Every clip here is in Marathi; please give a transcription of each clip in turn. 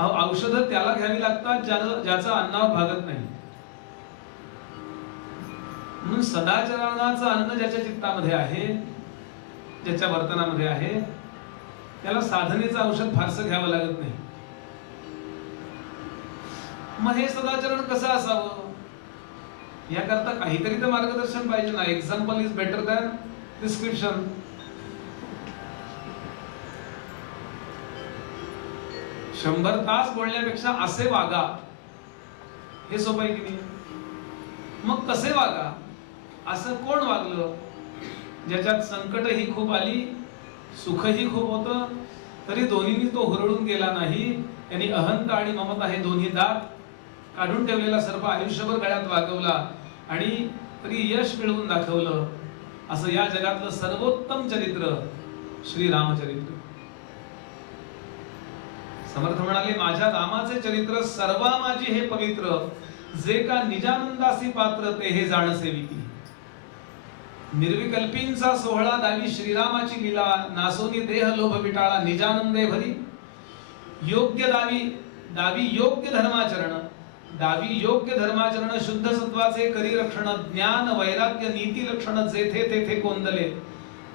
औषधं त्याला घ्यावी लागतात ज्याचा अन्नावर भागत नाही. म्हणून सदाचरणाचं अन्न ज्याच्या चित्तामध्ये आहे, ज्याच्या वर्तनामध्ये आहे, त्याला साधनेचं औषध फारसं घ्यावं लागत नाही. मग हे सदाचरण कसं असावं याकरता काहीतरी तर मार्गदर्शन पाहिजे ना. Example is better than prescription. शंभर तास बोलण्यापेक्षा असे वागा हे सोपं आहे की नाही. मग कसे वागा, असं कोण वागलं ज्याच्यात संकटही खूप आली, सुखही खूप होतं, तरी दोन्हींनी तो हुरळून गेला नाही. त्यांनी अहंता आणि ममता हे दोन्ही दात काढून ठेवलेला सर्प आयुष्यभर गळ्यात वागवला आणि तरी यश मिळवून दाखवलं. असं या जगातलं सर्वोत्तम चरित्र श्री रामचरित्र. समर्थ म्हणाले, माझ्या रामाचे चरित्र सर्वा माझी हे पवित्र, जे का निजानंदासी पात्र ते हे जाण सेविकी. निर्विकल्पींचा सोहळा दावी श्रीरामाची लीला, नासोनी देह लोभ विटाळा निजानंदे भरी. योग्य दावी योग्य धर्माचरण, दावी योग्य धर्माचरण, शुद्ध सत्वाचे करी रक्षण, ज्ञान वैराग्य नीती लक्षण जेथे तेथे कोंदले.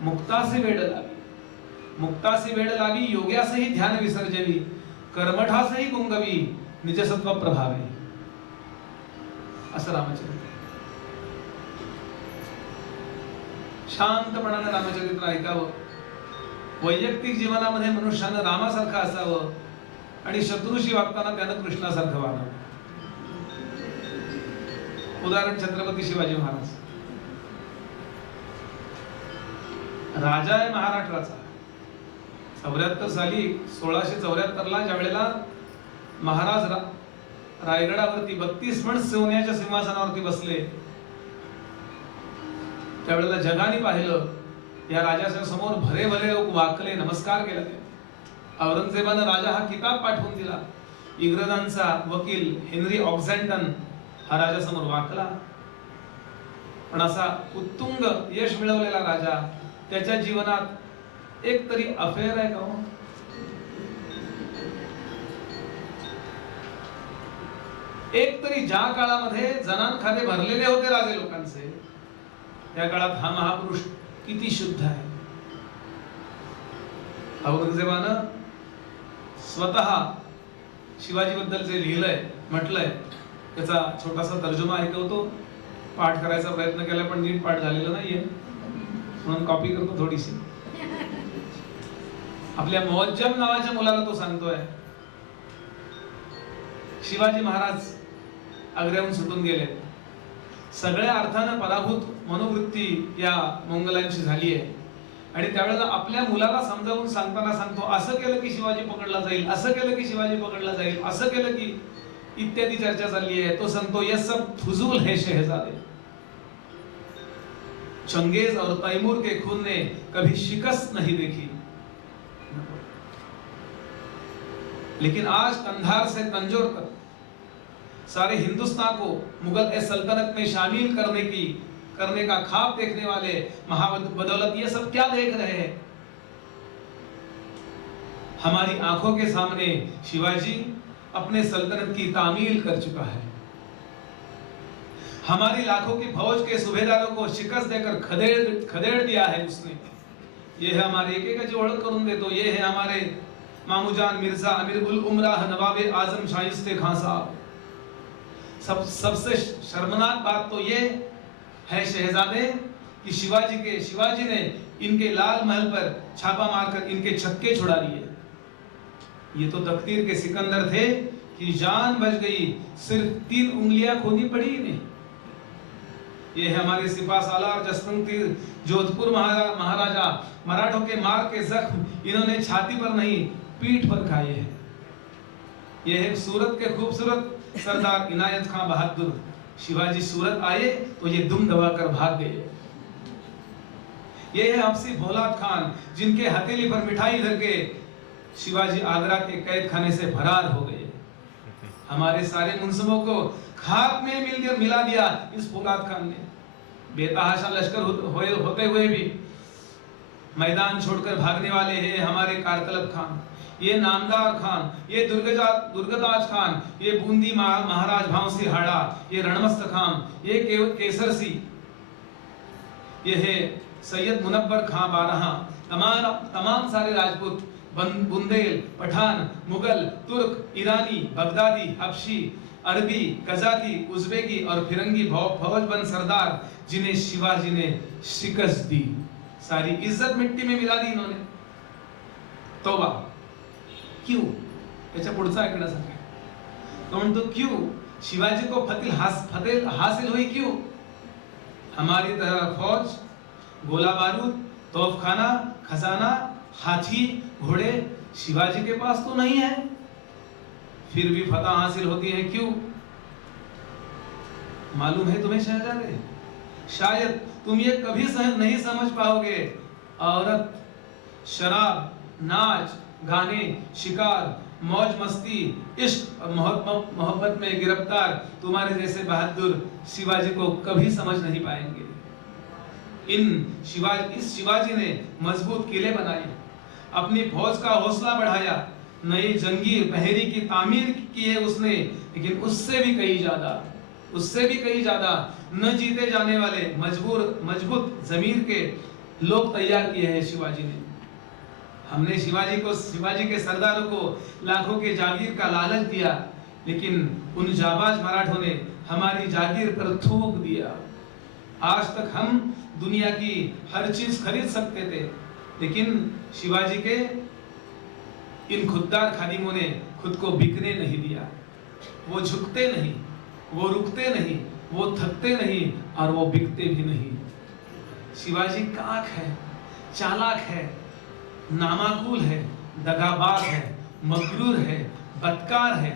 मुक्तासी वेड लावी, मुक्तासी वेड लावी, योग्यासही ध्यान विसर्जवी, कर्मठासही गुंगवी, निजसत्व प्रभावे. असं रामचरित्र. शांतपणाने रामचरित्र ऐकावं. वैयक्तिक जीवनामध्ये मनुष्यानं रामासारखं असावं आणि शत्रूशी वागताना त्यानं कृष्णासारखं वागावं. उदाहरण छत्रपती शिवाजी महाराज. राजा आहे महाराष्ट्राचा. 74 साली 1674 ला ज्या वेळेला महाराज रायगडावरती 32 मण सोन्याच्या सिंहासनावरती बसले, त्यावेळेला जगाने पाहिलं या राजाच्या समोर भरे भरे लोक वाकले, नमस्कार केला. औरंगजेबानं राजा हा किताब पाठवून दिला. इंग्रजांचा वकील हेनरी ऑक्झॅन्टन हा राजासमोर वाकला. पण असा उत्तुंग यश मिळवलेला राजा, त्याच्या जीवनात एक तरी अफेअर आहे का हो? एक तरी ज्या काळामध्ये जनानखाने भरलेले होते राजे लोकांचे, त्या काळात हा महापुरुष किती शुद्ध आहे. औरंगजेबानं स्वतः शिवाजी बद्दल जे लिहिलंय, म्हटलंय, त्याचा छोटासा तर्जुमा ऐकवतो. पाठ करायचा प्रयत्न केला पण नीट पाठ झालेला नाहीये, म्हणून कॉपी करतो थोडीशी. आपल्या मुअज्जम नावाच्या मुलाला तो सांगतोय, शिवाजी महाराज आग्र्याहून सुटून गेले. सगळ्या अर्थानं पराभूत मनोवृत्ती या मोंगलांची झाली आहे. आणि त्यावेळेला आपल्या मुलाला समजावून सांगताना सांगतो, असं केलं की शिवाजी पकडला जाईल, असं केलं की शिवाजी पकडला जाईल, असं केलं की इत्यादी चर्चा चालली आहे. तो सांगतो, ये सब फुजूल है शहजादे, चंगेज और तैमूर के खून ने कभी शिकस्त नहीं देखी. लेकिन आज कंधार से तंजौर तक सारे हिंदुस्तान को मुगल सल्तनत में शामिल करने का ख्वाब देखने वाले महाबदौलत ये सब क्या देख रहे हैं? हमारी आंखों के सामने शिवाजी अपने सल्तनत की तामील कर चुका है. हमारी लाखों की फौज के सूबेदारों को शिकस्त देकर खदेड़ दिया है उसने. ये है हमारे एक एक ओळख करून देतो. ये है हमारे मामूजान मिर्जा अमीर उल उमराह नवाब आजम शाइस्ते खान साहब. सबसे शर्मनाक बात तो ये है शहजादे कि शिवाजी ने इनके लाल महल पर छापा मारकर इनके छक्के छुड़ा दिए. ये तो तकदीर के सिकंदर थे कि जान बच गई, सिर्फ 3 उंगलियां खोनी पड़ी इन्हें. ये है हमारे सिपा सालार जसवंत तीर जोधपुर महाराजा. मराठों के मार के जख्म इन्होंने छाती पर नहीं पीठ पर खाए हैं. ये है सूरत के खूबसूरत सरदार इनायत खान बहादुर. शिवाजी सूरत आए तो ये दुम दबाकर भाग गए. ये है हफ्सी भोलाद खान, जिनके हथेली पर मिठाई धर के शिवाजी आगरा के कैद खाने से फरार हो गए. हमारे सारे मुंसबों को खाक में मिला दिया इस फौलाद खान ने. बेतहाशा लश्कर होते हुए भी मैदान छोड़कर भागने वाले हैं हमारे कारतलब खान. ये नामदार खान, ये दुर्गदाज खान, ये बूंदी महाराज भांसी हाड़ा, ये रणमस्त खान, ये केसर सी, ये है सैयद मुनव्वर खां बारहा, तमाम सारे राजपूत, बुंदेल, पठान, मुगल, तुर्क, ईरानी, बगदादी, हबशी, अरबी, कजाकी, उज़्बेकी और फिरंगी फौजबंद सरदार जिन्हें शिवाजी ने शिकस्त दी, सारी इज्जत मिट्टी में मिला दी इन्होंने। तौबा। क्यों? याच्या पुढचा ऐकण्यासारखं आहे। तो म्हणतो क्यों? शिवाजी को फतेह हासिल हुई क्यों? हमारी तरह फौज, गोला बारूद, तोपखाना, खजाना, हाथी, घोड़े शिवाजी के पास तो नहीं है, फिर भी फतह हासिल होती है क्यों? मालूम है तुम्हें शहजादे, शायद तुम ये कभी नहीं समझ पाओगे, औरत, शराब, नाच, गाने, शिकार, मौज मस्ती, इश्क और मोहब्बत में गिरफ्तार तुम्हारे जैसे बहादुर शिवाजी को कभी समझ नहीं पाएंगे। इस शिवाजी ने मजबूत किले बनाए, अपनी फौज का हौसला बढ़ाया, नई जंगी पहरी की तामीर की है उसने, लेकिन उससे भी कई ज्यादा न जीते जाने वाले मजबूत जमीर के लोग तैयार किए हैं शिवाजी ने। हमने शिवाजी के सरदारों को लाखों के जागीर का लालच दिया, लेकिन उन जाबाज मराठों ने हमारी जागीर पर थूक दिया। आज तक हम दुनिया की हर चीज खरीद सकते थे, लेकिन शिवाजी के इन खुददार खादिमों ने खुद को बिकने नहीं दिया। वो झुकते नहीं, वो रुकते नहीं, वो थकते नहीं और वो बिकते भी नहीं। शिवाजी काक है, चालाक है, नामाकुल है, दगाबाज है, मगरूर है, बदकार है,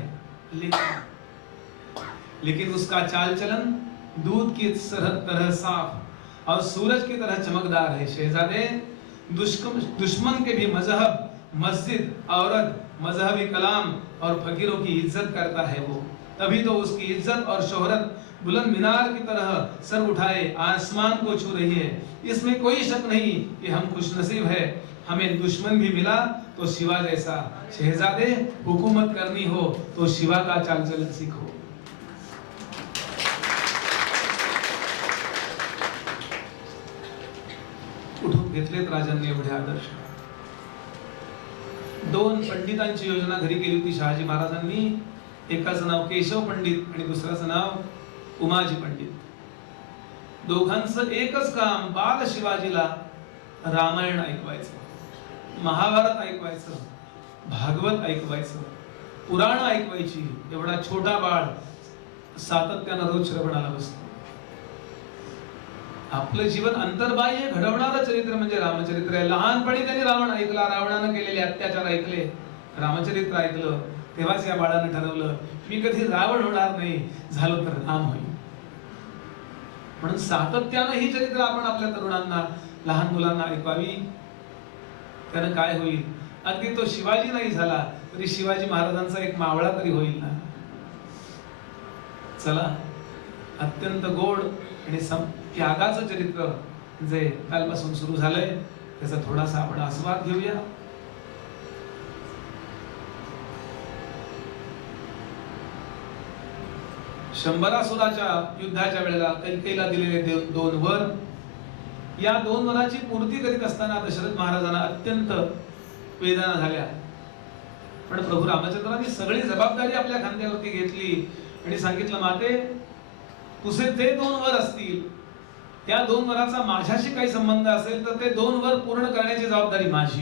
लेकिन उसका चाल चलन दूध की तरह साफ और सूरज की तरह चमकदार है। शहजादे, दुश्मन के भी मजहब, मस्जिद, औरत, मजहबी कलाम और फकीरों की इज्जत करता है वो, तभी तो उसकी इज्जत और शोहरत बुलंद मीनार की तरह सर उठाए आसमान को छू रही है। इसमें कोई शक नहीं कि हम खुशनसीब है, हमें दुश्मन भी मिला तो शिवा जैसा। शहजादे, हुकूमत करनी हो तो शिवा का चाल चलन सीखो। उठून घेतलेत राजांनी एवढे आदर्श। दोन पंडितांची योजना घरी केली होती शहाजी महाराजांनी। एकाचं नाव केशव पंडित आणि दुसऱ्याचं नाव उमाजी पंडित। दोघांचं एकच काम, बाल शिवाजीला रामायण ऐकवायचं, महाभारत ऐकवायचं, भागवत ऐकवायचं, पुराण ऐकवायची। एवढा छोटा बाळ सातत्यानं रोज श्रवणाला बसतो। आपलं जीवन अंतर्बाह्य घडवणारं चरित्र म्हणजे रामचरित्र आहे। लहानपणी त्यांनी रावण ऐकला, रावणानं केलेले अत्याचार ऐकले, रामचरित्र ऐकलं, तेव्हाच या बाळानं ठरवलं मी कधी रावण होणार नाही, झालो तर राम होईल। म्हणून सातत्यानं ही चरित्र आपण आपल्या तरुणांना, लहान मुलांना ऐकवावी। त्यानं काय होईल, अगदी तो शिवाजी नाही झाला तरी शिवाजी महाराजांचा एक मावळा तरी होईल ना। चला, अत्यंत गोड आणि त्यागाचं चरित्र जे कालपासून सुरू झालंय त्याचा थोडासा आपण आस्वाद घेऊया। शंभरासुराच्या युद्धाच्या वेळेला कैकेयीला दिलेले दोन वर, या दोन वराची पूर्ती करीत असताना दशरथ महाराजांना अत्यंत वेदना झाल्या। पण प्रभू रामचंद्रांनी सगळी जबाबदारी आपल्या खांद्यावरती घेतली आणि सांगितलं, माते तुझे ते दोन वर असतील, त्या दोन वराचा माझ्याशी काही संबंध असेल तर ते दोन वर पूर्ण करण्याची जबाबदारी माझी।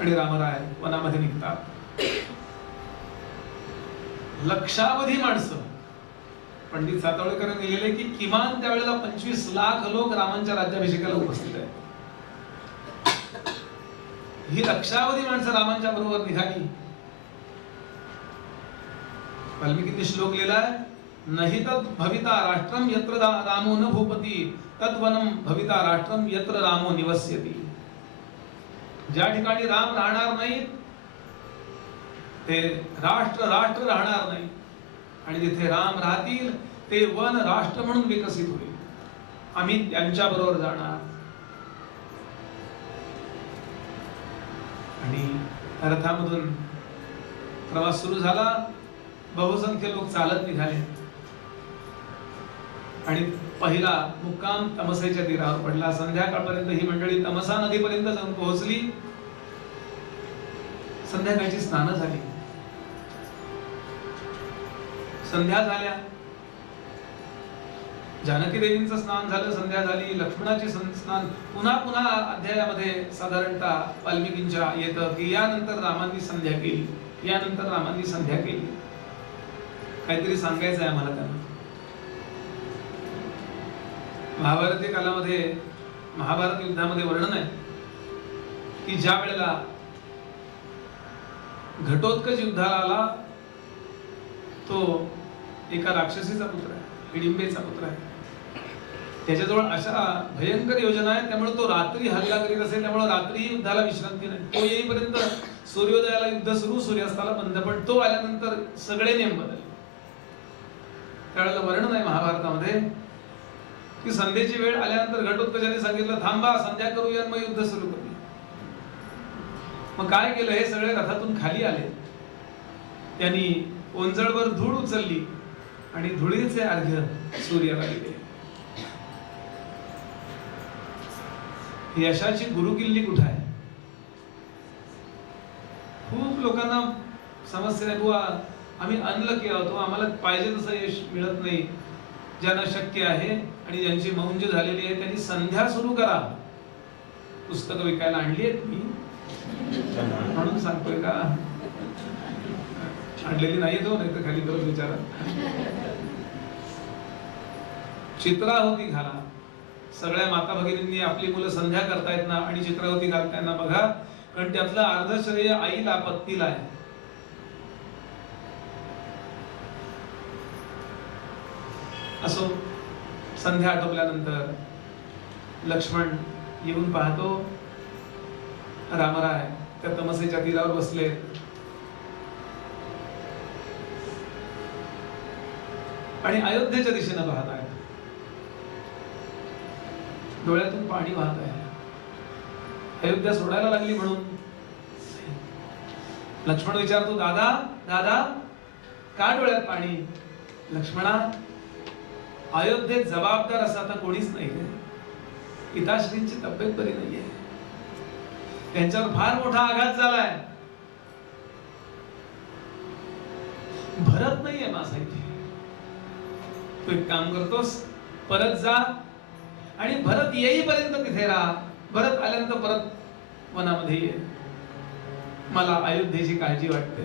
आणि रामराय वनामध्ये निघतात। लक्षावधी माणसं, पंडित सातवळेकरांनी लिहिले की किमान त्यावेळेला 25 लाख लोक रामांच्या राज्याभिषेकाला उपस्थित आहेत। ही लक्षावधी माणसं रामांच्या बरोबर निघाली। वाल्मिकींनी श्लोक लिहिलाय, नहि तत् भविता राष्ट्रम यत्र रामो न भूपती तद्वनम भविता राष्ट्रम यत्र रामो निवस्यति। ज्या ठिकाणी राम राहणार नाही ते राष्ट्र राहणार नाही, आणि जिथे राम राहतील ते वन राष्ट्र म्हणून विकसित होईल। आम्ही त्यांच्या बरोबर जाणार। आणि रथामधून प्रवास सुरू झाला. बहुसंख्य लोक चालत निघाले आणि पहिला मुक्काम तमसेच्या तीरावर पडला. संध्याकाळपर्यंत ही मंडळी तमसा नदीपर्यंत जाऊन पोहोचली. संध्याकाळची स्नानं झाली, संध्या झाल्या. जानकी देवींचं स्नान झालं, संध्या झाली. लक्ष्मणाची स्नान पुन्हा पुन्हा अध्यायामध्ये साधारणतः वाल्मिकींच्या येतं की यानंतर रामांनी संध्या केली, यानंतर रामांनी संध्या केली. काहीतरी सांगायचं आहे आम्हाला त्यांना. महाभारतीय कालामध्ये, महाभारत युद्धामध्ये वर्णन आहे की ज्या वेळेला घटोत्कच युद्धाला आला, तो एका राक्षसीचा पुत्र आहे, हिडिंबेचा पुत्र आहे. त्याच्याजवळ अशा भयंकर योजना आहेत, त्यामुळे तो रात्री हल्ला करीत असेल, त्यामुळे रात्री युद्धाला विश्रांती नाही. तो येईपर्यंत सूर्योदयाला युद्ध सुरू, सूर्यास्ताला बंद. पण तो आल्यानंतर सगळे नियम बदलले. त्यावेळेला वर्णन आहे महाभारतामध्ये की संध्येची वेळ आल्यानंतर घटोत्कचाने सांगितलं थांबा, संध्या करूया, मग युद्ध सुरू करूया. मग काय केलं, हे सगळे रथातून खाली आले. त्यांनी ओंजळवर धूळ उचलली आणि धुळीचे अर्घ्य सूर्याला दिले. यशाची गुरुकिल्ली कुठे आहे? खूप लोकांना समस्या आहे, बुवा आम्ही अनलकी आहोत, आम्हाला पाहिजे तसं यश मिळत नाही. ज्यांना शक्य आहे आणि ज्यांची मौंज झालेली आहे त्यांनी संध्या सुरू करा. पुस्तकं विकायला आणली आहेत मी म्हणून सांगतोय का? आणलेली नाही तो, नाही तर खाली परत विचारा. चित्राहुती घाला. सगळ्या माता भगिनींनी आपली मुलं संध्या करतायत ना आणि चित्राहुती घालताना बघा, कारण त्यातलं अर्ध श्रेय आईला, पत्नीला आहे. असो, संध्या आटोपल्यानंतर लक्ष्मण येऊन पाहतो रामराय त्या तमसेच्या तीरावर बसले. आणि अयोध्येच्या दिशेने पाहत आहेत. डोळ्यातून पाणी वाहत आहे. अयोध्या सोडायला लागली म्हणून. लक्ष्मण विचारतो, दादा दादा का डोळ्यात पाणी? लक्ष्मणा, अयोध्येत जबाबदार असा आता कोणीच नाही. पिताश्रींची तब्येत बरी नाहीये, त्यांच्यावर फार मोठा आघात झालाय. भरत नाहीये माझा इथे. तू एक काम करतोस, परत जा आणि भरत येईपर्यंत तिथे राहा. भरत आल्यानंतर परत वनामध्ये ये. मला अयोध्येची काळजी वाटते.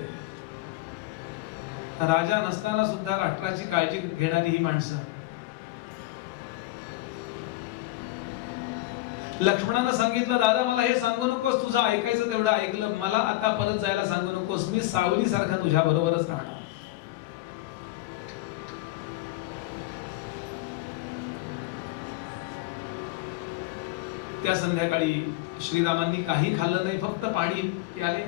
राजा नसताना सुद्धा राष्ट्राची काळजी घेणारी ही माणसं. लक्ष्मणानं सांगितलं, दादा मला हे सांगू नकोस, तुझं ऐकायचं तेवढं ऐकलं, मला आता परत जायला सांगू नकोस, मी सावली सारखा तुझ्या बरोबरच राहणार. त्या संध्याकाळी श्रीरामांनी काही खाल्लं नाही, फक्त पाणी प्याले.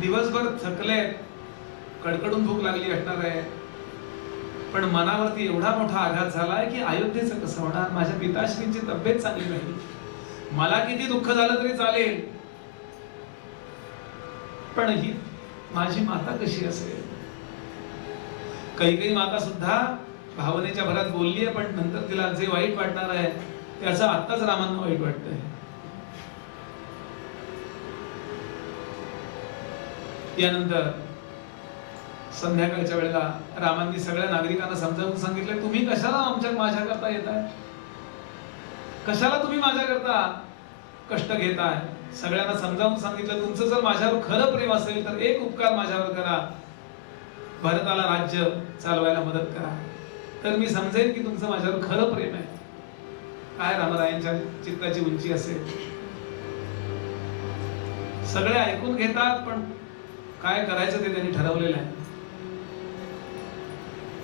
दिवसभर थकले, कडकडून भूक लागली असणार आहे, पण मनावरती एवढा मोठा आघात झालाय की अयोध्येचं कसं होणार? माझ्या पिताश्रींची तब्येत चांगली नाही, मला किती दुःख झालं तरी चालेल, पण ही माझी माता कशी असेल? काही माता सुद्धा भावनेच्या भरात बोलली आहे, पण नंतर तिला जे वाईट वाटणार आहे त्याचं आत्ताच रामांना वाईट वाटतंय. यानंतर संध्याकाळच्या वेळेला रामांनी सगळ्या नागरिकांना समजावून सांगितलं, तुम्ही कशाला माझ्या करता येताय? कशाला तुम्ही माझ्या करता कष्ट घेताय? सगळ्यांना समजावून सांगितलं, तुमचं जर माझ्यावर खरं प्रेम असेल तर एक उपकार माझ्यावर करा, भरताला राज्य चालवायला मदत करा, तर मी समजेल की तुमचं माझ्यावर खरं प्रेम आहे. काय रामरायांच्या चित्ताची उंची असेल. सगळे ऐकून घेतात, पण काय करायचं ते त्यांनी ठरवलेलं आहे.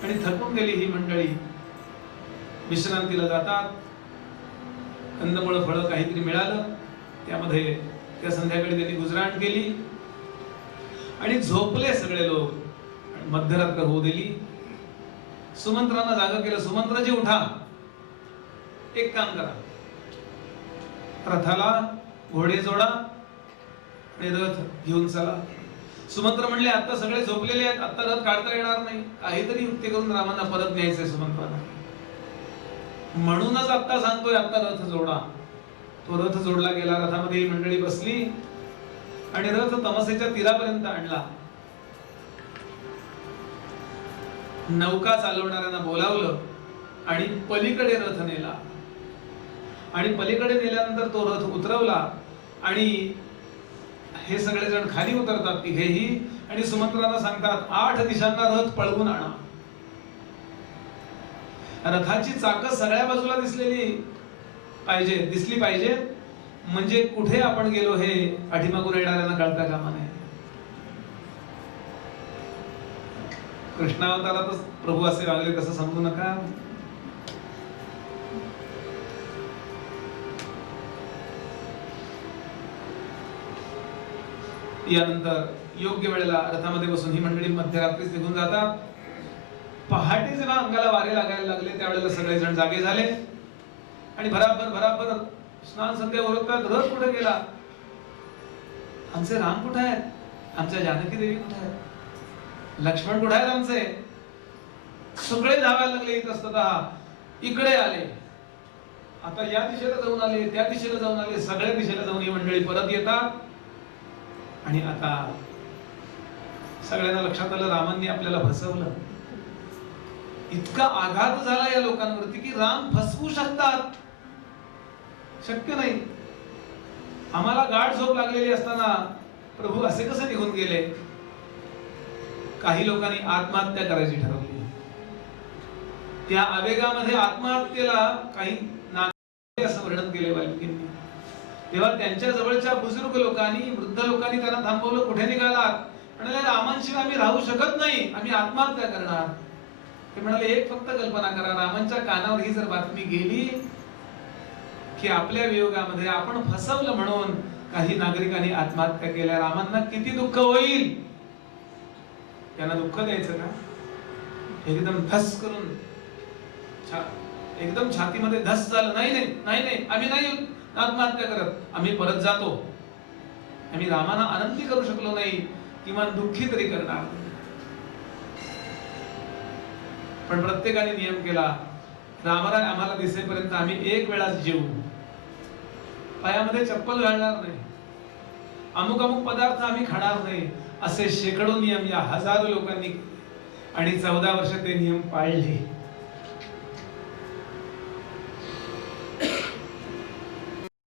आणि थकून गेली ही मंडळी विश्रांतीला जातात. कंदमुळं फळं काहीतरी मिळालं, त्यामध्ये त्या संध्याकाळी त्यांनी गुजराण केली आणि झोपले सगळे लोक. मध्यरात्र होऊ दिली. सुमंत्रांना जागा केलं, सुमंत्रजी उठा, एक काम करा, रथाला घोडे जोडा आणि रथ घेऊन चला. सुमंत्र म्हणले आता सगळे झोपलेले आहेत, आता रथ काढता येणार नाही, काहीतरी युक्ती करून रामांना परत न्यायचंय सुमंत्राला. म्हणूनच आता सांगतोय आता रथ जोडा. तो रथ जोडला गेला, रथामध्ये ही मंडळी बसली आणि रथ तमसेच्या तीरापर्यंत आणला. नौका चालवणाऱ्यांना बोलावलं आणि पलीकडे रथ नेला. आणि पलीकडे नेल्यानंतर तो रथ उतरवला आणि हे सगळे जण खाली उतरतात तिघेही आणि सुमंत्राला सांगतात 8 दिशांना रथ पळवून आणा. रथाची चाकं सगळ्या बाजूला दिसली पाहिजे, म्हणजे कुठे आपण गेलो हे पाठीमागून येणाऱ्यांना कळता कामा नये. कृष्णावतारातच प्रभू असे वागले कसं समजू नका. यानंतर योग्य वेळेला रथामध्ये बसून ही मंडळी मध्यरात्रीच निघून जातात. पहाटे जेव्हा अंगाला वारे लागायला लागले त्यावेळेला सगळे जण जागे झाले आणि भराभर स्नान संध्या ओरखतात. रथ कुठे गेला? आमचे राम कुठे आहेत? आमच्या जानकी देवी कुठे आहेत? लक्ष्मण कुठे आहेत आमचे? सगळे धावायला लागले. इतस्ततः इकडे आले, आता या दिशेला जाऊन आले, त्या दिशेला जाऊन आले, सगळ्या दिशेला जाऊन ही मंडळी परत येतात. आणि आता सगळ्यांना लक्षात आलं रामांनी आपल्याला फसवलं. इतका आघात झाला या लोकांवरती की राम फसवू शकतात, शक्य नाही. आम्हाला गाढ झोप लागलेली असताना प्रभू असे कसे निघून गेले? काही लोकांनी आत्महत्या करायची ठरवली. त्या आवेगामध्ये आत्महत्येला काही असं वर्णन केले वाल्मिकींनी. तेव्हा त्यांच्या जवळच्या बुजुर्ग लोकांनी, वृद्ध लोकांनी त्यांना थांबवलं. कुठे निघालात? म्हणाले रामांशिवाय आम्ही राहू शकत नाही, आम्ही आत्महत्या करणार. ते म्हणाले एक फक्त कल्पना करा, रामांच्या कानावर ही जर बातमी गेली की आपल्या वियोगामध्ये आपण फसवलं म्हणून काही नागरिकांनी आत्महत्या केल्या, रामांना किती दुःख होईल? त्यांना दुःख द्यायचं का? एकदम धस करून एकदम छातीमध्ये धस झालं. नाही आम्ही नाही आत्महत्या करत, आम्ही परत जातो. आम्ही रामाना आनंदी करू शकलो नाही, किमान दुःखी तरी करणार. पण प्रत्येकाने नियम केला, रामराय आम्हाला दिसेपर्यंत आम्ही एक वेळाच जेवू, पायामध्ये चप्पल घालणार नाही, अमुक पदार्थ आम्ही खाणार नाही. असे शेकडो नियम या हजारो लोकांनी आणि 14 वर्ष ते नियम पाळले.